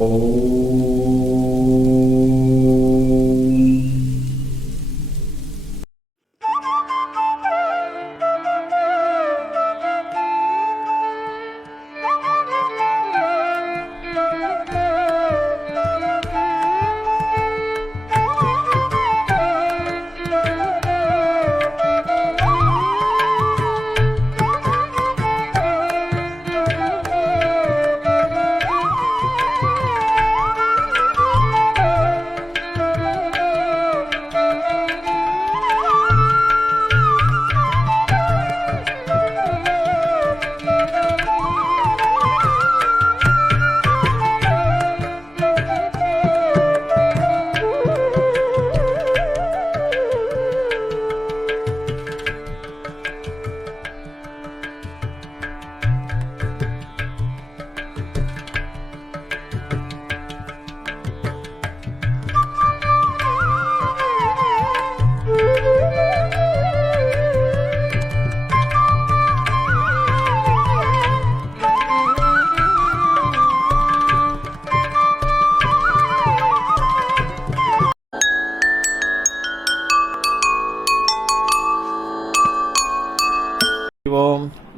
ஓம்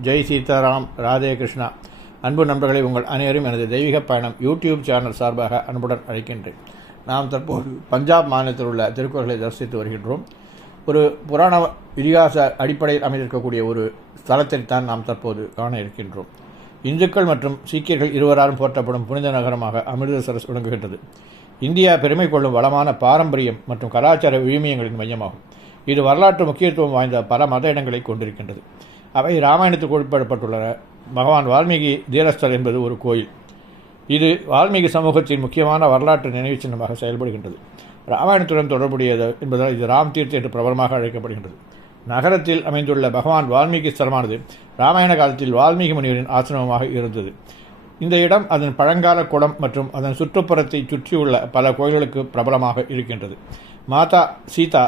ஜெய் சீதாராம், ராதே கிருஷ்ணா. அன்பு நண்பர்களை, உங்கள் அனைவரும் எனது தெய்வீக பயணம் யூடியூப் சேனல் சார்பாக அன்புடன் அழைக்கின்றேன். நாம் தற்போது பஞ்சாப் மாநிலத்தில் உள்ள திருக்குறளை தரிசித்து வருகின்றோம். ஒரு புராண இதிகாச அடிப்படையில் அமைந்திருக்கக்கூடிய ஒரு ஸ்தலத்தைத்தான் நாம் தற்போது காண இருக்கின்றோம். இந்துக்கள் மற்றும் சீக்கியர்கள் இருவராலும் போற்றப்படும் புனித நகரமாக அமிர்தசரஸ் விளங்குகின்றது. இந்தியா பெருமை கொள்ளும் வளமான பாரம்பரியம் மற்றும் கலாச்சார விழுமியங்களின் மையமாகும். இது வரலாற்று முக்கியத்துவம் வாய்ந்த பல மத இடங்களை கொண்டிருக்கின்றது. அவை இராமாயணத்துக்கு உட்படப்பட்டுள்ளன. பகவான் வால்மீகி தீரஸ்தல் என்பது ஒரு கோயில். இது வால்மீகி சமூகத்தின் முக்கியமான வரலாற்று நினைவு சின்னமாக செயல்படுகின்றது. இராமாயணத்துடன் தொடர்புடையது என்பதால் இது ராம் தீர்த் என்று பிரபலமாக அழைக்கப்படுகின்றது. நகரத்தில் அமைந்துள்ள பகவான் வால்மீகி ஸ்தலமானது இராமாயண காலத்தில் வால்மீகி முனிவரின் ஆசிரமமாக இருந்தது. இந்த இடம் அதன் பழங்கால குளம் மற்றும் அதன் சுற்றுப்புறத்தை சுற்றியுள்ள பல கோயில்களுக்கு பிரபலமாக இருக்கின்றது. மாதா சீதா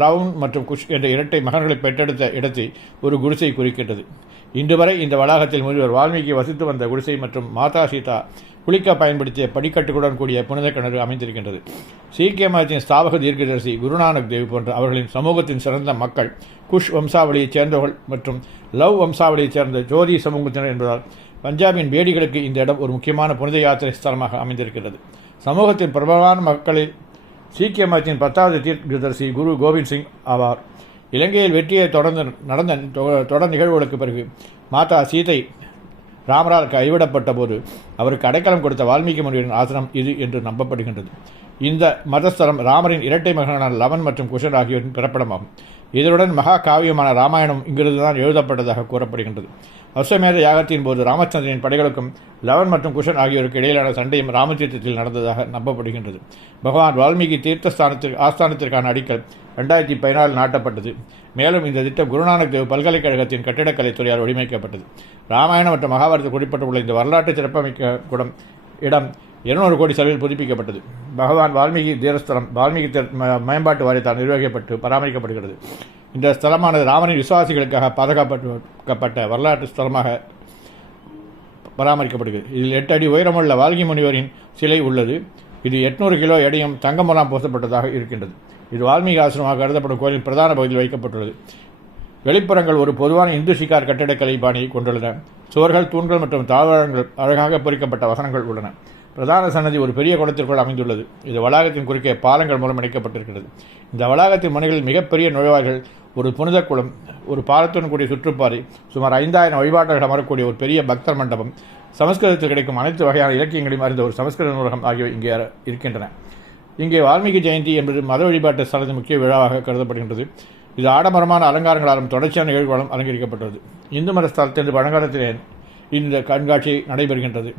லவன் மற்றும் குஷ் என்ற இரட்டை மகன்களை பெற்றெடுத்த இடத்தை ஒரு குடிசை குறிக்கின்றது. இன்று வரை இந்த வளாகத்தில் முனிவர் வால்மீகி வசித்து வந்த குடிசை மற்றும் மாதா சீதா குளிக்க பயன்படுத்திய படிக்கட்டுகளுடன் கூடிய புனித கிணறு அமைந்திருக்கின்றது. சீக்கிய மதத்தின் ஸ்தாபக தீர்க்கதரிசி குருநானக் தேவ் போன்ற அவர்களின் சமூகத்தின் சிறந்த மக்கள் குஷ் வம்சாவளியைச் சேர்ந்தவர்கள் மற்றும் லவ் வம்சாவளியைச் சேர்ந்த ஜோதி சமூகத்தினர் என்பதால் பஞ்சாபின் பேடிகளுக்கு இந்த இடம் ஒரு முக்கியமான புனித யாத்திரை ஸ்தலமாக அமைந்திருக்கிறது. சமூகத்தின் பிரபலமான மக்களில் சீக்கிய மதத்தின் 10வது தீர்க்கதரிசி குரு கோவிந்த் சிங் ஆவார். இலங்கையில் வெற்றியை நடந்த தொடர் நிகழ்வுகளுக்கு பிறகு மாதா சீதை ராமரால் கைவிடப்பட்ட போது அவருக்கு அடைக்கலம் கொடுத்த வால்மீகி முனிவரின் ஆசிரமம் இது என்று நம்பப்படுகின்றது. இந்த மதஸ்தலம் ராமரின் இரட்டை மகனான லவன் மற்றும் குஷன் ஆகியோரின் பிறப்பிடமாகும். இதனுடன் மகா காவியமான ராமாயணம் இங்கிருந்துதான் எழுதப்பட்டதாக கூறப்படுகின்றது. அஸ்வமேத யாகத்தின் போது ராமச்சந்திரனின் படைகளுக்கும் லவன் மற்றும் குஷன் ஆகியோருக்கு இடையிலான சண்டையும் ராமதீர்த்தத்தில் நடந்ததாக நம்பப்படுகின்றது. பகவான் வால்மீகி தீர்த்த ஆஸ்தானத்திற்கான அடிக்கல் 2014 நாட்டப்பட்டது. மேலும் இந்த திட்டம் குருநானக் தேவ் பல்கலைக்கழகத்தின் கட்டிடக்கலை துறையால் வடிவமைக்கப்பட்டது. ராமாயணம் மற்றும் மகாபாரதத்தில் குறிப்பிட்டுள்ள இந்த வரலாற்று சிறப்பமைக்க கூடம் இடம் 200 கோடி செலவில் புதுப்பிக்கப்பட்டது. பகவான் வால்மீகி தீரஸ்தலம் வால்மீகி மேம்பாட்டு வாரியத்தால் நிர்வகிக்கப்பட்டு பராமரிக்கப்படுகிறது. இந்த ஸ்தலமானது ராமனின் விசுவாசிகளுக்காக பாதுகாக்கப்பட்ட வரலாற்று ஸ்தலமாக பராமரிக்கப்படுகிறது. இதில் 8 அடி உயரமுள்ள வால்மீகி முனிவரின் சிலை உள்ளது. இது 800 கிலோ எடையும் தங்கமூலம் பூசப்பட்டதாக இருக்கின்றது. இது வால்மீகி ஆசிரமமாக கருதப்படும் கோயிலின் பிரதான பகுதியில் வைக்கப்பட்டுள்ளது. வெளிப்புறங்கள் ஒரு பொதுவான இந்து ஷிகார் கட்டிடக்கலை பாணியை கொண்டுள்ளன. சுவர்கள், தூண்கள் மற்றும் தாழ்வாரங்கள் அழகாக பொறிக்கப்பட்ட வசனங்கள் உள்ளன. பிரதான சன்னதி ஒரு பெரிய குளத்திற்குள் அமைந்துள்ளது. இது வளாகத்தின் குறுக்கே பாலங்கள் மூலம் இணைக்கப்பட்டிருக்கிறது. இந்த வளாகத்தின் முனைகளில் மிகப்பெரிய நுழைவாய்கள், ஒரு புனித குளம், ஒரு பாலத்துடன் கூடிய சுற்றுப்பாதை, சுமார் 5000 வழிபாட்டர்கள் அமரக்கூடிய ஒரு பெரிய பக்தர் மண்டபம், சமஸ்கிருதத்தில் கிடைக்கும் அனைத்து வகையான இலக்கியங்களையும் அறிந்த ஒரு சமஸ்கிருத நூலகம் ஆகியவை இங்கே இருக்கின்றன. இங்கே வால்மீகி ஜெயந்தி என்பது மத வழிபாட்டு ஸ்தலத்தின் முக்கிய விழாவாக கருதப்படுகின்றது. இது ஆடம்பரமான அலங்காரங்களாலும் தொடர்ச்சியான நிகழ்வுகளும் அலங்கரிக்கப்பட்டுள்ளது. இந்து மத ஸ்தலத்திலிருந்து பழங்காலத்திலே இந்த கண்காட்சி நடைபெறுகின்றது.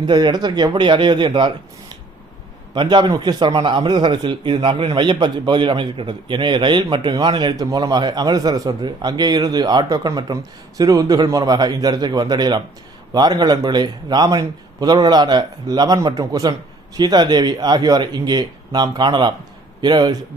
இந்த இடத்திற்கு எப்படி அடைவது என்றால், பஞ்சாபின் முக்கிய ஸ்தலமான அமிர்தசரஸில் இது நகரின் மையப்பகுதியில் அமைந்திருக்கிறது. எனவே ரயில் மற்றும் விமான நிலையத்தின் மூலமாக அமிர்தசரஸ் சென்று அங்கே இருந்து ஆட்டோக்கள் மற்றும் சிறு உந்துகள் மூலமாக இந்த இடத்துக்கு வந்தடையலாம். வாருங்கள் நண்பர்களே, ராமனின் புதல்வர்களான லவன் மற்றும் குஷன், சீதா தேவி ஆகியோரை இங்கே நாம் காணலாம்.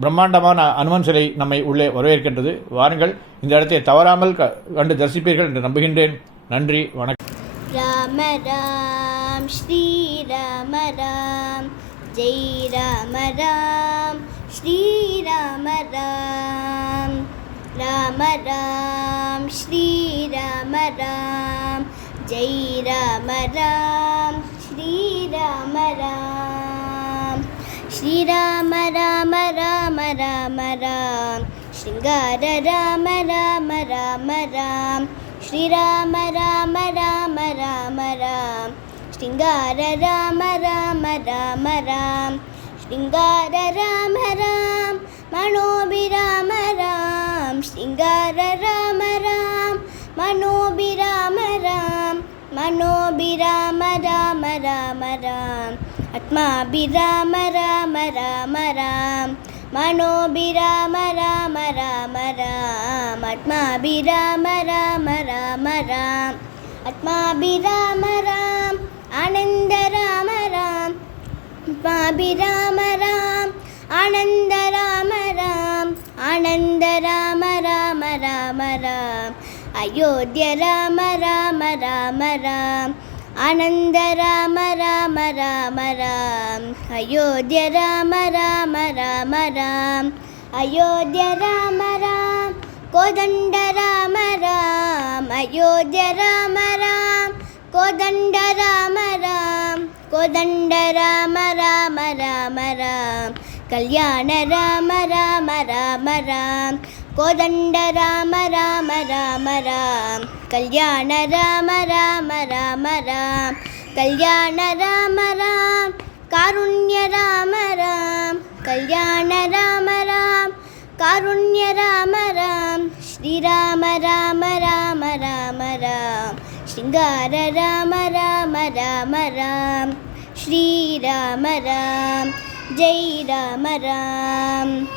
பிரம்மாண்டமான அனுமன் சிலை நம்மை உள்ளே வரவேற்கின்றது. வாருங்கள், இந்த இடத்தை தவறாமல் கண்டு தரிசிப்பீர்கள் என்று நம்புகின்றேன். நன்றி, வணக்கம். Rama Ram Shri Rama Ram, Jai Rama Ram, Shri Rama Ram, Rama Ram, Shri Rama Ram, Jai Rama Ram, Shri Rama Ram, Shri Rama Rama Rama Rama Ram, Shringara Rama Rama Rama Ram, Shri Rama Rama Rama Rama Ram, Shringara Rama Rama Rama Ram, Shringara Rama Ram, Manobirama Ram, Shringara Rama Ram, Manobirama Ram, Manobirama Rama Rama Ram, Atmabirama Rama Rama Ram, Manobirama Rama Rama Ram, Atmabirama Rama Rama Ram, Atmabirama Ram, Ananda Rama Ram, Atmabirama Ram, Ananda Rama Ram, Ananda Rama Rama Rama Ram, Ayodhya Rama Rama Rama Ram, Ananda Rama Rama Rama Ram, Ayodhya Rama Rama Rama Ram, Ayodhya Rama Ram, Kodanda Rama Ram, Ayodhya Rama Ram, Kodanda Rama Ram, Kodanda Rama Rama Rama Ram, Kalyana Rama Rama Rama Ram, Kodanda Rama Rama Rama Ram, Kalyana Rama Rama Rama Ram, Kalyana Rama Ram, Karunya Rama Ram, Kalyana Rama Ram, Karunya Rama Ram, Shri Rama Rama Rama Rama Ram, Shringara Rama Rama Rama Ram, Shri Rama Ram, Jai Rama Ram.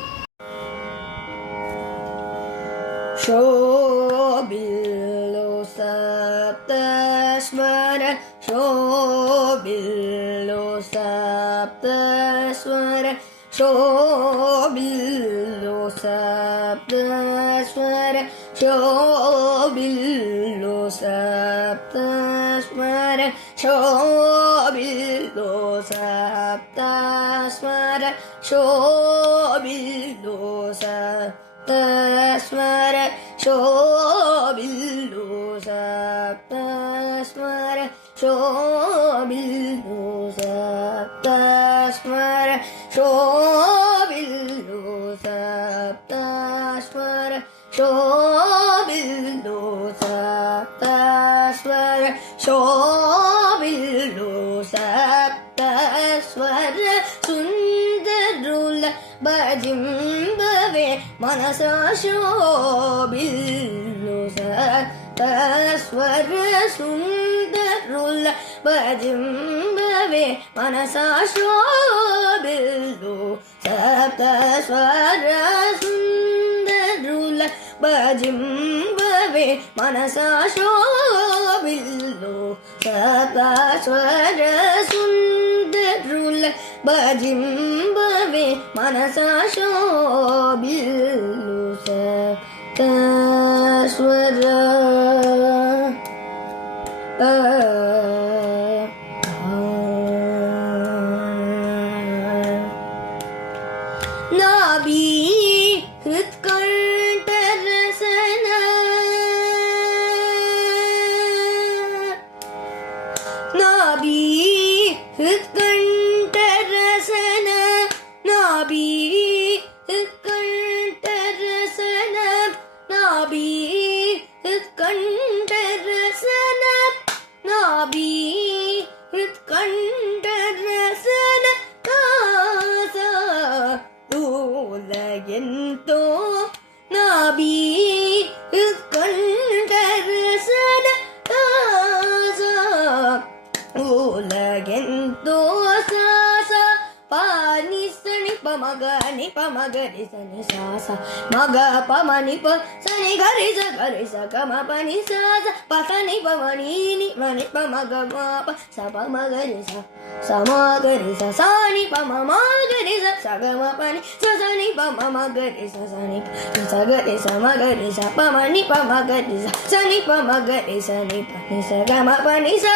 Shobilo Saptaswara, Shobilo Saptaswara, Shobilo Saptaswara, Shobilo Saptaswara, Shobilo Saptaswara, Shobilo Saptaswara, Shobilo Saptaswara, Shobilo Saptaswara, Shobilo Saptaswara, Shobilo Saptaswara, Shobilo Saptaswara, Sundarula Bajimbave Manasa Shobilo Saptaswara, Sundarula Bajimbave Manasa Shobilo Saptaswara, Sundarula Bajimbave Manasa Shobilo Saptaswara, Sundarula Bajimbave Manasa Shobilo Saptaswara. Nabi Hritkantarasana, Nabi Hritkantarasana, Nabi Hritkantarasana, Nabi Hritkantarasana, Nabi Hritkantarasana, Kasa Ulagento, Nabi Hritkantarasana, Kasa Ulagento, Sasa Pani Sani Pamagani Pamagari Sani Sasa Maga Pamani Pa Sani Garisa Garisa Kama Pani Sasa Pasani Pamanini Mani Pamagama Pa Sapa Magarisa Samagarisa Sani Pamamagarisa Sagama Pani Sasani Pamamagarisa Sani Sagarisa Magarisa Pamani Pamagarisa Sani Pamagarisa Ni Pani Sagama Pani Sa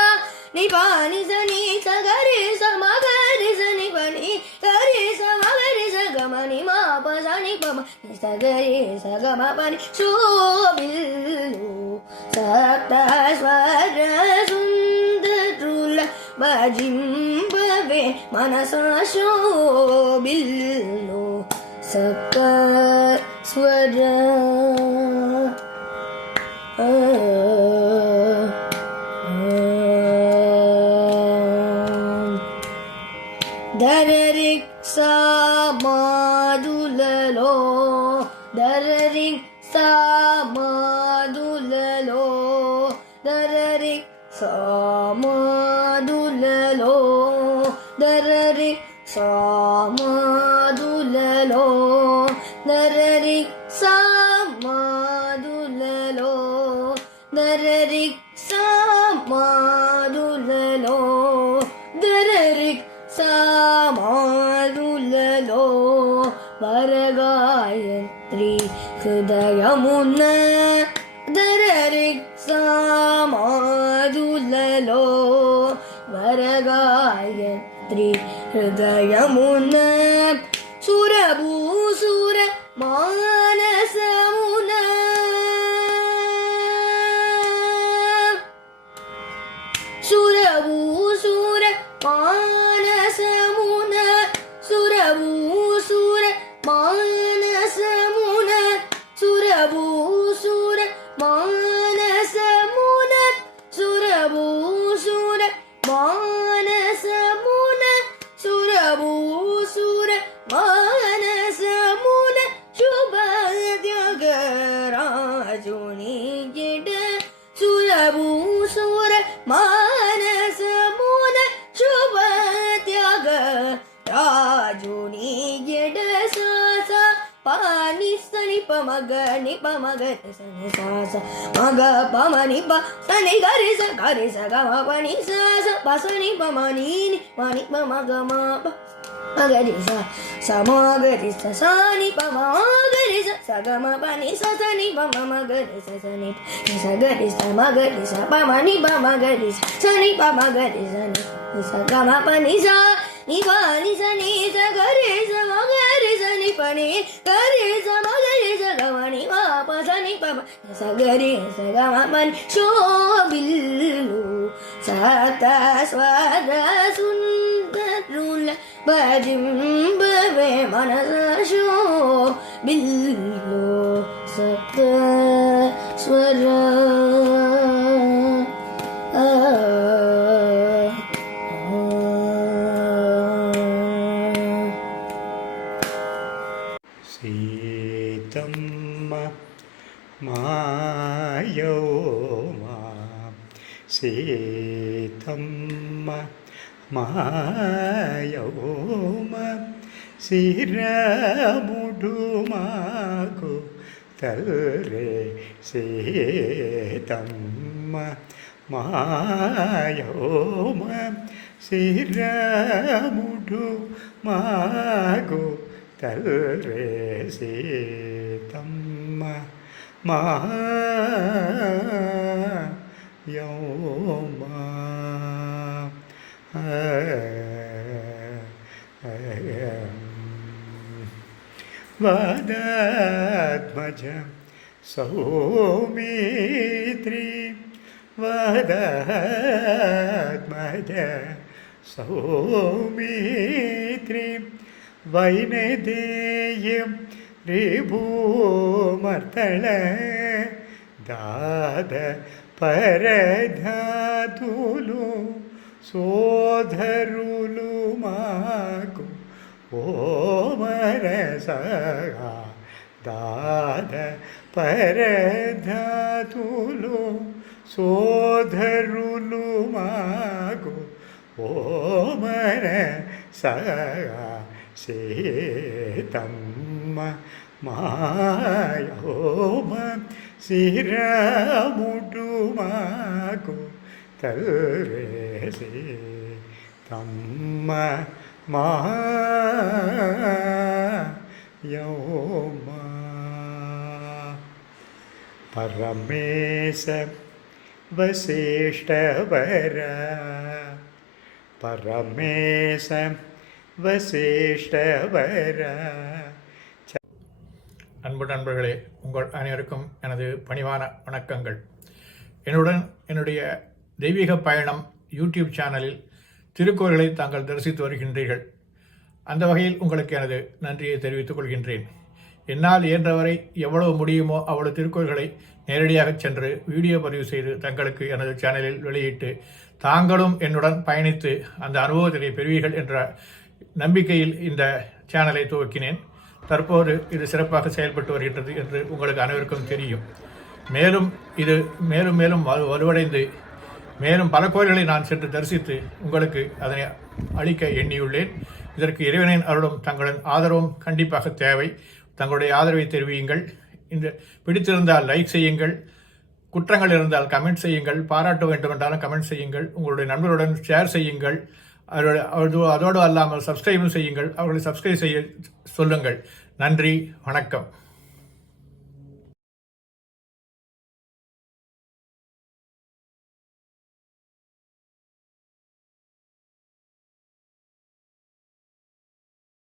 ni pa ni sa ni sa ga re sa ma ga re sa ni pa ni ga re sa ma ga re sa ga ma ni ma pa sa ni pa ma ni sa ga re sa ga ma pa ni ಶೋಭಿಲ್ಲು Saptaswara ಸುಂದರುಲ ಭಜಿಂಬವೆ ಮನಸ ಶೋಭಿಲ್ಲು ಸಪ್ತ ಸ್ವರ ಧರರಿಕ್ ಸಾ ಮಾದುಲಲೋ ಧರರಿಕ್ ಸಾ ಮಾದುಲಲೋ ಧರರಿಕ್ ಸಾ ಮಾದುಲಲೋ ಧರರಿಕ್ ಸಾ ಮಾದುಲಲೋ ಧರರಿಕ್ ಸಾ ಮಾದುಲಲೋ ಧರರಿಕ್ ಸಾ ಮಾದುಲಲೋ ಧರರಿಕ್ ಸಾ ಮಾದುಲಲೋ ವರಗಾಯತ್ರಿ ಹೃದಯಮುನ್ನ ಧರರಿಕ್ ಸಾ ಮಾದುಲಲೋ ವರಗಾಯತ್ರಿ ಹೃದಯಮುನ್ನ ಸುರಭೂಸುರ ಮಾನಸಮುನ ಸುರಭೂಸುರ ಮಾನಸಮುನ ಸುರಭೂಸುರ ಮಾನಸಮುನ ಸುರಭೂಸುರ ಮಾನಸಮುನ ಸುರಭೂಸುರ ಮಾನಸಮುನ ಸುರಭೂಸುರ ಮಾನಸಮುನ ಶುಭ ತ್ಯಾಗರಾಜುನಿ ಜಡ ಸುರಭೂಸುರ ಮಾನಸಮುನ ಶುಭ ತ್ಯಾಗ ರಾಜುನಿ ಜಡ ಸಾಸ ಪಾನಿ ಸನಿ ಪ ಮಗ ನಿ ಪ ಮಗ ಸನಿ ಸಾಸ ಮಗ ಪ ಮನಿ ಪ ಸನಿ ಗರಿ ಸ ಗ ಮ ಪ ನಿ ಸ ಸ ಪ ಸನಿ ಪ ಮ ನಿ ನಿ ಮ ನಿ ಪ ಮಗ ಮ ಪ ಮಗರಿ ಸ ಸ ಮಗರಿ ಸ ಸ ನಿ ಪ ಮ ಗರಿ ಸ ಸ ಗ ಮ ಪ ನಿ ಸ ಸ ನಿ ಪ ಮ ಮಗರಿ ಸ ಸ ನಿ ಸ ಗರಿ ಸ ಮಗರಿ ಸ ಪ ಮ ನಿ ಪ ಮಗರಿ ಸ ಸ ನಿ ಪ ಮಗರಿ ಸ ನಿ ಸ ಗ ಮ ಪ ನಿ ಸ ni pa ni sa ni sa ga re sa ma ga re sa ni pa ni ga re sa ma ga re sa ga ma ni ma pa sa ni pa ma sa ga re sa ga ma pa ni ಶೋಭಿಲ್ಲು ಸಪ್ತ ಸ್ವರ ಸುಂದರುಲ ಭಜಿಂಬವೆ ಮನಸ ಶೋಭಿಲ್ಲು ಸಪ್ತ ಸ್ವರ Seethamma Mayavva Seethamma Mayavva ಸಿರಮುಡು mock ತಲ್ರೆ Seethamma Mayavva ಸಿರಮುಡು mock ತಲ್ರೆ Seethamma Mayavva ವದಾತ್ಮಜ Saumitri ವದಾತ್ಮಜ Saumitri ವೈನದೇಯಂ ರಿಭೂಮರ್ತಳ ದಾದ పరధాతులు సోదరులు మాకు ఓ మరసగా దాద పరధాతులు సోదరులు మాకు ఓ మరసగా సీతమ్మ మాయోమ శిరముడు మాకు తల్రేసి తమ్మ మాయోమ పరమేశ वसिष्ठवर परमेश वसिष्ठवर அன்பு நண்பர்களே, உங்கள் அனைவருக்கும் எனது பணிவான வணக்கங்கள். என்னுடைய தெய்வீக பயணம் யூடியூப் சேனலில் திருக்கோயில்களை தாங்கள் தரிசித்து வருகின்றீர்கள். அந்த வகையில் உங்களுக்கு எனது நன்றியை தெரிவித்துக் கொள்கின்றேன். என்னால் இயன்றவரை எவ்வளவு முடியுமோ அவ்வளவு திருக்கோயில்களை நேரடியாக சென்று வீடியோ பதிவு செய்து தங்களுக்கு எனது சேனலில் வெளியிட்டு தாங்களும் என்னுடன் பயணித்து அந்த அனுபவத்தினை பெறுவீர்கள் என்ற நம்பிக்கையில் இந்த சேனலை துவக்கினேன். தற்போது இது சிறப்பாக செயல்பட்டு வருகின்றது என்று உங்களுக்கு அனைவருக்கும் தெரியும். மேலும் இது மேலும் மேலும் வலுவடைந்து மேலும் பல கோயில்களை நான் சென்று தரிசித்து உங்களுக்கு அதனை அளிக்க எண்ணியுள்ளேன். இதற்கு இறைவனின் அருளும் தங்களின் ஆதரவும் கண்டிப்பாக தேவை. தங்களுடைய ஆதரவை தெரிவியுங்கள். இந்த பிடித்திருந்தால் லைக் செய்யுங்கள், குற்றங்கள் இருந்தால் கமெண்ட் செய்யுங்கள், பாராட்ட வேண்டுமென்றாலும் கமெண்ட் செய்யுங்கள், உங்களுடைய நண்பர்களுடன் ஷேர் செய்யுங்கள். அதோடு அல்லாமல் சப்ஸ்கிரைபும் செய்யுங்கள். அவர்களை சப்ஸ்கிரைப் செய்ய சொல்லுங்கள். நன்றி, வணக்கம்.